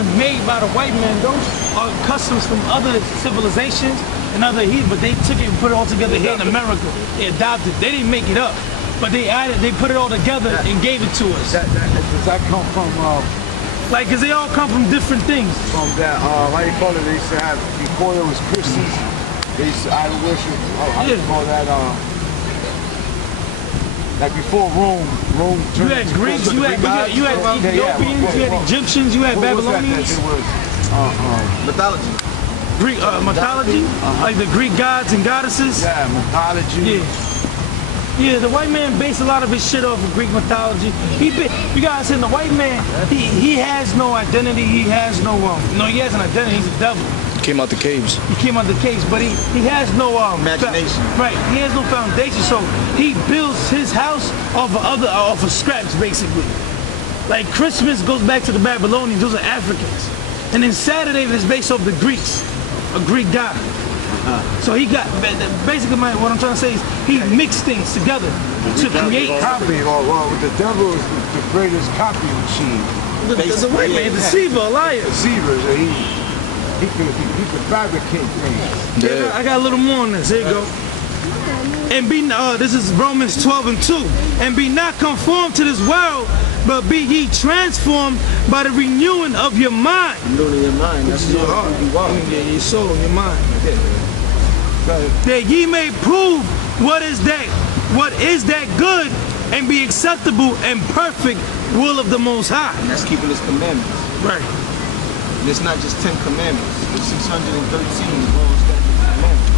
weren't made by the white man. Those are customs from other civilizations and other heat, but they took it and put it all together here in America. They adopted. They didn't make it up, but they put it all together and gave it to us. Does that come from? Like, cause they all come from different things. From that, how you call it? They used to have, before there was Christians, they used to idol worship. How do you call that? Like before Rome you had Greeks, you had Ethiopians, you had Egyptians, you had Babylonians. Mythology. Greek mythology, like the Greek gods and goddesses. Yeah, mythology. Yeah, the white man based a lot of his shit off of Greek mythology. You gotta say the white man, he has no identity. He has no he has an identity. He's a devil. Came out the caves. He came out the caves, but he has no imagination. Right, he has no foundation, so he builds his house off of scraps, basically. Like Christmas goes back to the Babylonians; those are Africans, and then Saturday is based off the Greeks, a Greek god. So he got basically what I'm trying to say is he mixed things together to create copy. Well, the devil is the greatest copy machine. The white man, deceiver, a liar. Deceiver. He could fabricate things. Yeah. I got a little more on this. Here you go. And this is Romans 12:2. And be not conformed to this world, but be ye transformed by the renewing of your mind. Renewing your mind. That's your heart. Your soul, your mind. That ye may prove what is that good and be acceptable and perfect will of the Most High. And that's keeping His commandments. Right. And it's not just 10 commandments. It's 613 laws, statutes, and commandments.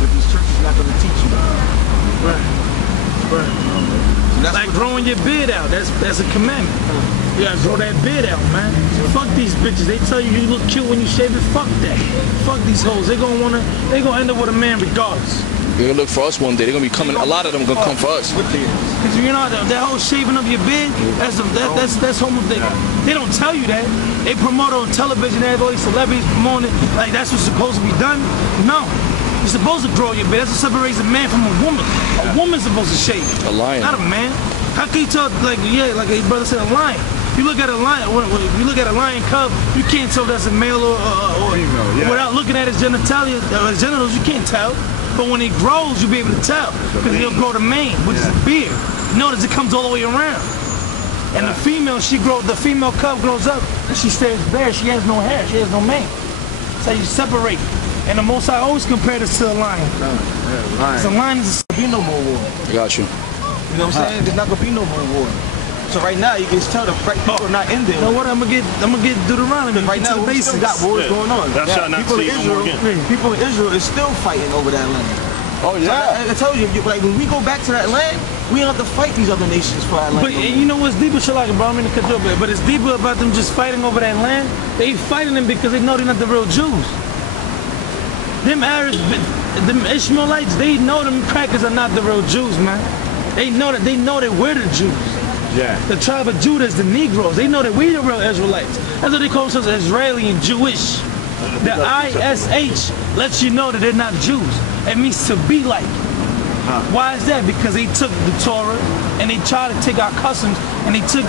But this church is not going to teach you. Right. So like growing your beard out. That's a commandment. You gotta grow that beard out, man. Fuck these bitches. They tell you look cute when you shave it. Fuck that. Fuck these hoes. They gonna end up with a man regardless. They're gonna look for us one day. They're gonna be coming. A lot of them gonna come for us. Because you know that whole shaving of your beard, that's homo. They don't tell you that. They promote on television. They have all these celebrities promoting it like that's what's supposed to be done. No, you're supposed to grow your beard. That's what separates a man from a woman. A woman's supposed to shave. A lion. Not a man. How can you tell? Like a brother said, a lion. You look at a lion. If you look at a lion cub, you can't tell that's a male or female. Without looking at his genitalia, his genitals, you can't tell. But when he grows, you'll be able to tell because he'll grow the mane, which is a beard. Notice it comes all the way around. And the female cub grows up and she stays bare. She has no hair. She has no mane. So you separate. And the Most High always compare this to a lion. Because a lion is be no more war. I got you. You know what I'm saying? There's not gonna be no more war. So right now you can tell the people are not in there. You know what? I'm gonna get Deuteronomy. Right now we still got wars going on. People in Israel is still fighting over that land. Oh yeah. So I told you, like when we go back to that land, we don't have to fight these other nations for that land. But you know what's deeper, Shalaka, bro? I mean to cut you off, but it's deeper about them just fighting over that land. They fighting them because they know they're not the real Jews. Them Arabs, them Ishmaelites, they know them crackers are not the real Jews, man. They know that we're the Jews. Yeah. The tribe of Judah is the Negroes. They know that we the real Israelites. That's what they call themselves, Israeli and Jewish. The ISH lets you know that they're not Jews. It means to be like. Why is that? Because they took the Torah and they tried to take our customs and they took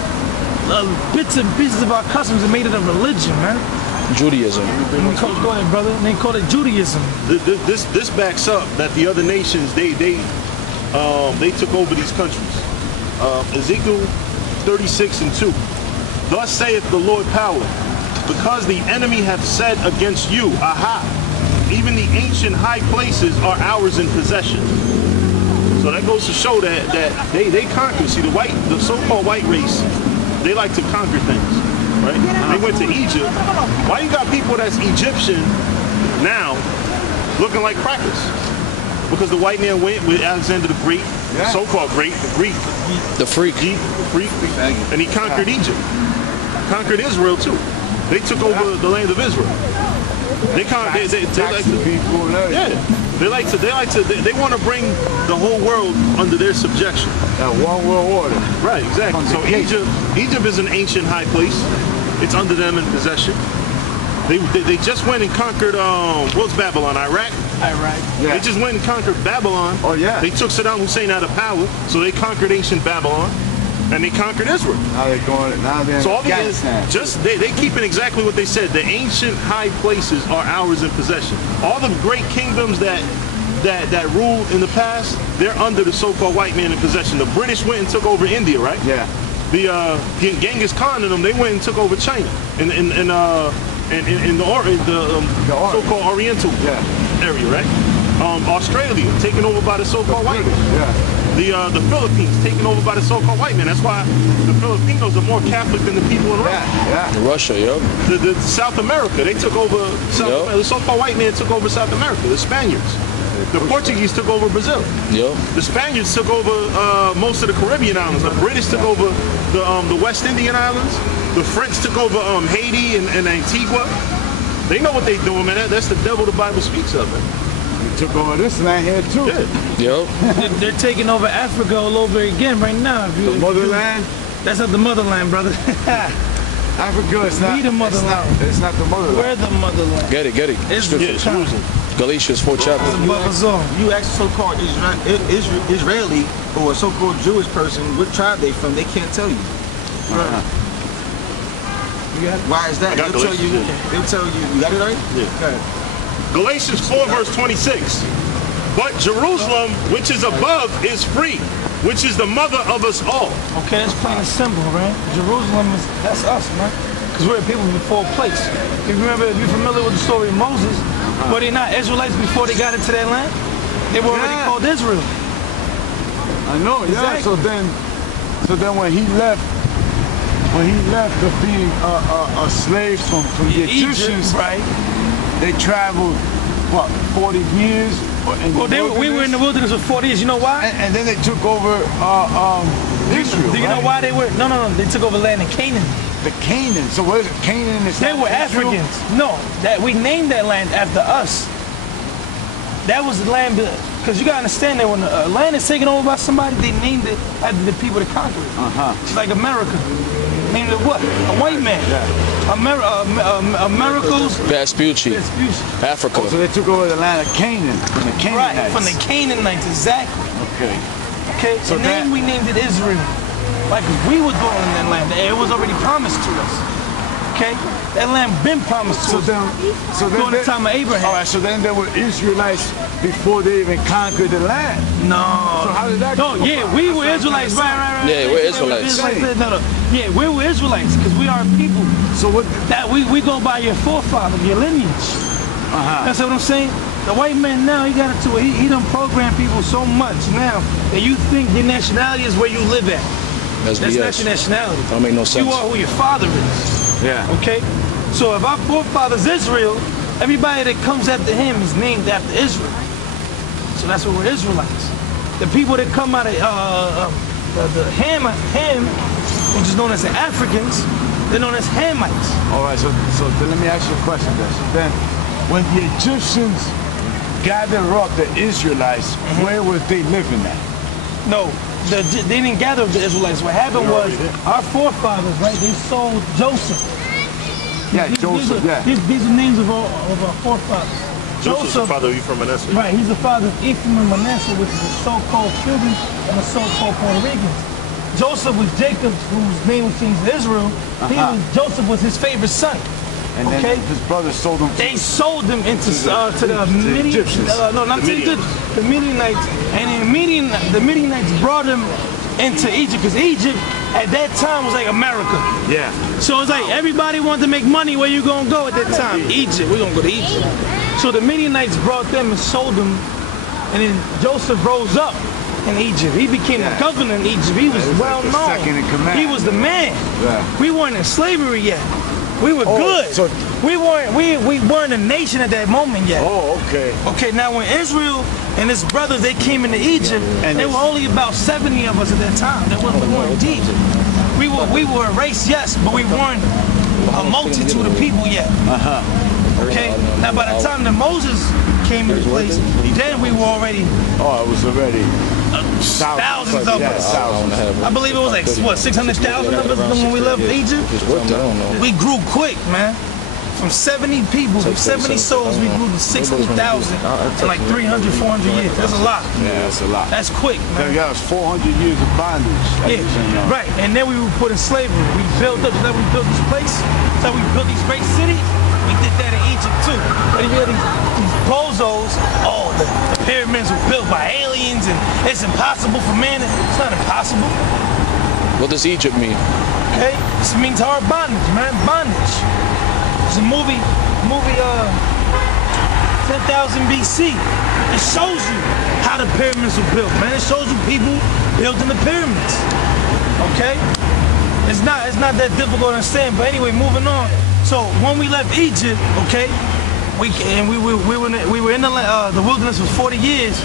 bits and pieces of our customs and made it a religion, man. Judaism. Go ahead, brother. And they call it Judaism. This backs up that the other nations they took over these countries. Ezekiel 36:2. Thus saith the Lord power, because the enemy hath said against you, aha, even the ancient high places are ours in possession. So that goes to show that they conquer. See, the so-called white race, they like to conquer things, right? They went to Egypt. Why you got people that's Egyptian now looking like crackers? Because the white man went with Alexander the Great, so-called great, the Greek. The freak. And he conquered Egypt. Conquered Israel too. They took over the land of Israel. They want to bring the whole world under their subjection. That one world order. Right, exactly. So Egypt is an ancient high place. It's under them in possession. They just went and conquered what's Babylon, Iraq? Yeah. They just went and conquered Babylon. Oh yeah. They took Saddam Hussein out of power, so they conquered ancient Babylon. and they conquered Israel. Now they're going. Now they're in So all they Afghanistan. just they keeping exactly what they said. The ancient high places are ours in possession. All the great kingdoms that ruled in the past, they're under the so-called white man in possession. The British went and took over India, right? Yeah. The Genghis Khan and them, they went and took over China in the so-called Oriental area, right? Australia taken over by the so-called white man. Yeah. The Philippines taken over by the so-called white man. That's why the Filipinos are more Catholic than the people in Russia. Yeah. Russia, yo. The South America, they took over South America. The so-called white man took over South America. The Spaniards. The Portuguese took over Brazil. Yo. The Spaniards took over most of the Caribbean islands. The British took over the West Indian islands. The French took over Haiti and Antigua. They know what they're doing, man. That's the devil the Bible speaks of, man. They took over this land here too. Yeah. Yo. They're taking over Africa all over again right now. The motherland. That's not the motherland, brother. Africa is not. We the motherland. It's not the motherland. We're the motherland. Get it. It's Scriptures. Jerusalem. Galatians 4 chapters. You ask a so-called Israeli or a so-called Jewish person what tribe they from, they can't tell you. Why is that? I got They'll tell you. Galatians. They'll tell you. You got it right? Yeah. Okay. Galatians 4 verse 26. But Jerusalem, which is above, is free, which is the mother of us all. Okay, that's plain and simple, right? Jerusalem that's us, man. Because we're a people before a place. If you're familiar with the story of Moses, were they not Israelites before they got into that land? They were already called Israel. I know. Yeah. Exactly. So then when he left to being a slave from the Egyptians, right? They traveled what 40 years. We were in the wilderness for 40 years. You know why? And then they took over Israel. Do you know why they were? No. They took over land in Canaan. The Canaan. So what is it? Canaan is They not were Israel? Africans. No, that we named that land after us. That was the land because you gotta understand that when a land is taken over by somebody, they named it after the people that conquered it. It's like America. Named it what? A white man. America's Vespucci. Africa. So they took over the land of Canaan from the Canaanites. Right, from the Canaanites, exactly. Okay, So and then we named it Israel. Like we were dwelling in that land. It was already promised to us. Okay? That land been promised to us during the time of Abraham. All right, so then there were Israelites before they even conquered the land. No. So how did that No, go? yeah, we were Israelites. Right. Yeah, we're Israelites. No. Yeah, we were Israelites because we are a people. So what? That we go by your forefather, your lineage. That's what I'm saying. The white man now, he got it to it. He done program people so much now that you think your nationality is where you live at. That's not BS. your nationality. Don't make no sense. You are who your father is. Yeah. Okay? So if our forefather's Israel, everybody that comes after him is named after Israel. So that's what we're Israelites. The people that come out of the Ham, which is known as the Africans, they're known as Hamites. All right, so then let me ask you a question then. So then, when the Egyptians gathered up the Israelites, where was they living at? No, they didn't gather the Israelites. What happened was our forefathers, right? They sold Joseph. Yeah, Joseph. These are names of our forefathers. Joseph's the father of Ephraim and Manasseh. Right, he's the father of Ephraim and Manasseh, which is the so-called Cubans and the so-called Puerto Ricans. Joseph was Jacob, whose name was changed to Israel. Joseph was his favorite son. And then his brothers sold him. They sold him into to the Midianites. No, not to the Egyptians. The Midianites. And the Midianites brought him into Egypt because Egypt at that time was like America. Yeah. So it's like everybody wanted to make money. Where you gonna go at that time? Egypt. We're gonna go to Egypt. So the Midianites brought them and sold them, and then Joseph rose up in Egypt. He became the governor in Egypt. He was well known. Second in command. He was the man. Yeah. We weren't in slavery yet. We were good. So we weren't a nation at that moment yet. Oh, okay. Okay, now when Israel and his brothers, they came into Egypt, and there were only about 70 of us at that time. We weren't deep. We were a race, yes, but we weren't a multitude of people yet. Okay? Now by the time that Moses came into place, then we were already Oh, it was already thousands of us. Thousands. I believe it was like, what, 600,000 of us when we left Egypt? We grew quick, man. From 70 people, from 70 souls, we grew to 60,000 in like 300, 400 years. That's a lot. Yeah, that's a lot. That's quick, man. That got us 400 years of bondage. Yeah, right. And then we were put in slavery. We built up, that we built this place, that we built these great cities. We did that in Egypt too. But you hear these bozos, oh, the pyramids were built by aliens and it's impossible for man. It's not impossible. What does Egypt mean? Okay, this means hard bondage, man. Bondage. It's a movie, 10,000 BC. It shows you how the pyramids were built, man. It shows you people building the pyramids. Okay? It's not that difficult to understand, but anyway, moving on. So when we left Egypt, okay, we were in the wilderness for 40 years.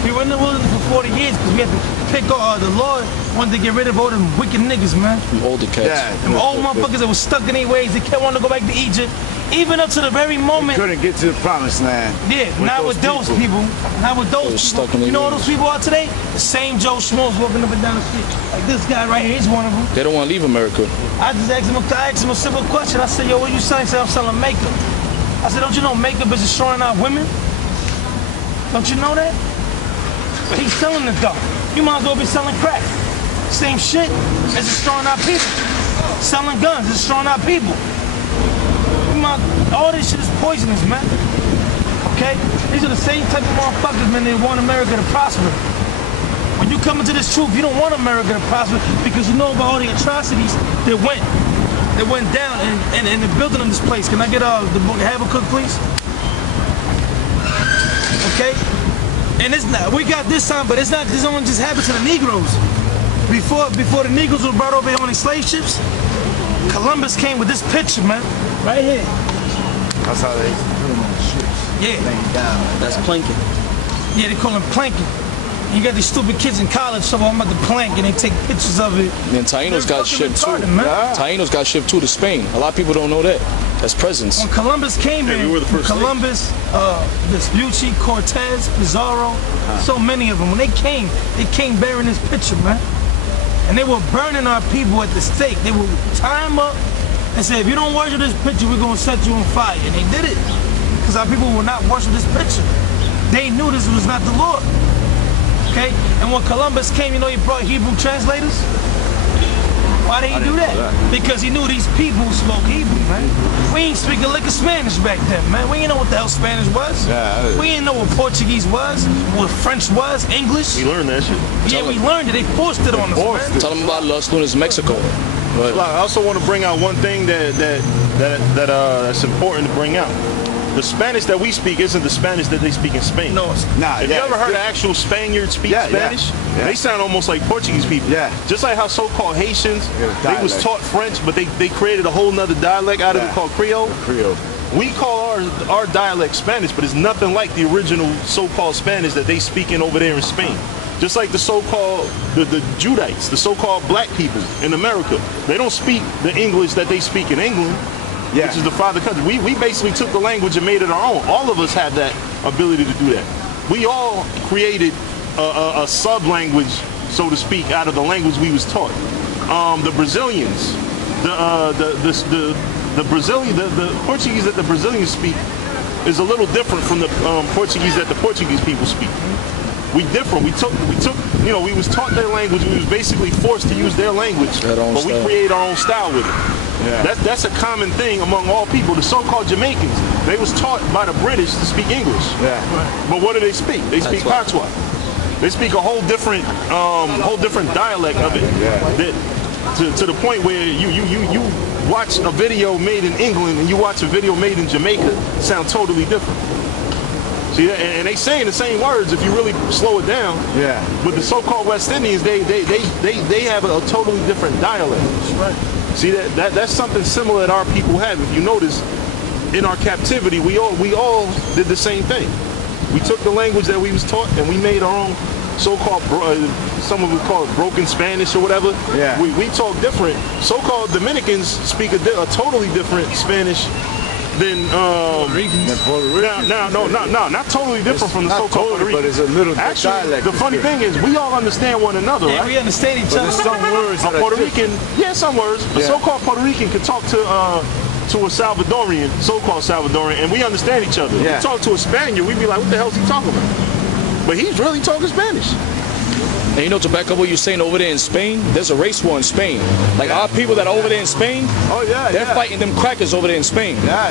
We were in the wilderness for 40 years because we had to pick the Lord wanted to get rid of all them wicked niggas, man. Them older cats. Yeah. Them old motherfuckers that were stuck in their ways. They kept wanting to go back to Egypt, even up to the very moment. Couldn't get to the promised land. Yeah, not with those people. Not with those people. Stuck in You know their what those people are today? The same Joe Schmoes walking up and down the street. Like this guy right here, he's one of them. They don't want to leave America. I just asked him a simple question. I said, yo, what you selling? He said, I'm selling makeup. I said, don't you know makeup is destroying our women? Don't you know that? But he's selling it though. You might as well be selling crack. Same shit as destroying our people. Selling guns is destroying our people. All this shit is poisonous, man. Okay? These are the same type of motherfuckers, man, they want America to prosper. When you come into this truth, you don't want America to prosper because you know about all the atrocities that went down in the building of this place. Can I get the book Habakkuk, please? Okay? And it's not, we got this time, but it's not, this only just happened to the Negroes. Before the Negroes were brought over here on these slave ships, Columbus came with this picture, man, right here. That's how they put them on ships. Yeah. Laying down. That's planking. Yeah, they call him planking. You got these stupid kids in college, so I'm about to plank, and they take pictures of it. And Taínos got shipped too. Yeah. Taínos got shipped too to Spain. A lot of people don't know that. That's presence. When Columbus came Yeah, in, we were the first Columbus, Vespucci, Cortez, Pizarro, so many of them. When they came bearing this picture, man. And they were burning our people at the stake. They would tie them up and say, if you don't worship this picture, we're going to set you on fire. And they did it because our people would not worship this picture. They knew this was not the Lord. Okay? And when Columbus came, you know, he brought Hebrew translators. Why did he do that? Because he knew these people spoke Hebrew, man. We ain't speaking a lick of Spanish back then, man. We ain't know what the hell Spanish was. Yeah. We ain't know what Portuguese was, what French was, English. We learned that shit. Yeah, we learned it. They forced it on us, man. Tell them about Los Lunas, Mexico. But I also want to bring out one thing that's important to bring out. The Spanish that we speak isn't the Spanish that they speak in Spain. No, Nah, Have you ever heard an actual Spaniard speak Spanish? Yeah. They sound almost like Portuguese people. Yeah. Just like how so-called Haitians, Yeah, they was dialect. taught French, but they created a whole nother dialect out of it called Creole. Creole. We call our dialect Spanish, but it's nothing like the original so-called Spanish that they speak in over there in Spain. Just like the so-called, the Judites, the so-called black people in America. They don't speak the English that they speak in England. Yeah. Which is the father country. We basically took the language and made it our own. All of us have that ability to do that. We all created a sub-language, so to speak, out of the language we was taught. The Brazilians, the Portuguese that the Brazilians speak is a little different from the Portuguese that the Portuguese people speak. We different. We took, you know, we was taught their language. We was basically forced to use their language, but we create our own style with it. Yeah. That's a common thing among all people. The so-called Jamaicans, they was taught by the British to speak English. Yeah. But what do they speak? They speak Patois. They speak a whole different dialect of it. Yeah. That, to the point where you watch a video made in England and you watch a video made in Jamaica, sound totally different. See, and they saying the same words if you really slow it down. Yeah. But the so-called West Indians, they have a totally different dialect. Right. See, that's something similar that our people have. If you notice, in our captivity, we all did the same thing. We took the language that we was taught and we made our own so-called, some would call it broken Spanish or whatever. Yeah. We talk different. So-called Dominicans speak a totally different Spanish than Puerto Rican. No, not totally different from the Not so-called Puerto totally, but Rican. it's a little Actually, dialect. the funny thing is, we all understand one another, Yeah, right? we understand each But other. there's some words A that Puerto are different. Rican, yeah, some words. A Yeah. so-called Puerto Rican can talk to to a Salvadorian, so-called Salvadorian, and we understand each other. Yeah. We talk to a Spaniard, we be like, what the hell is he talking about? But he's really talking Spanish. And you know, to back up what you're saying over there in Spain, there's a race war in Spain. Like our people that are over there in Spain, Oh yeah, they're yeah. fighting them crackers over there in Spain. Yeah.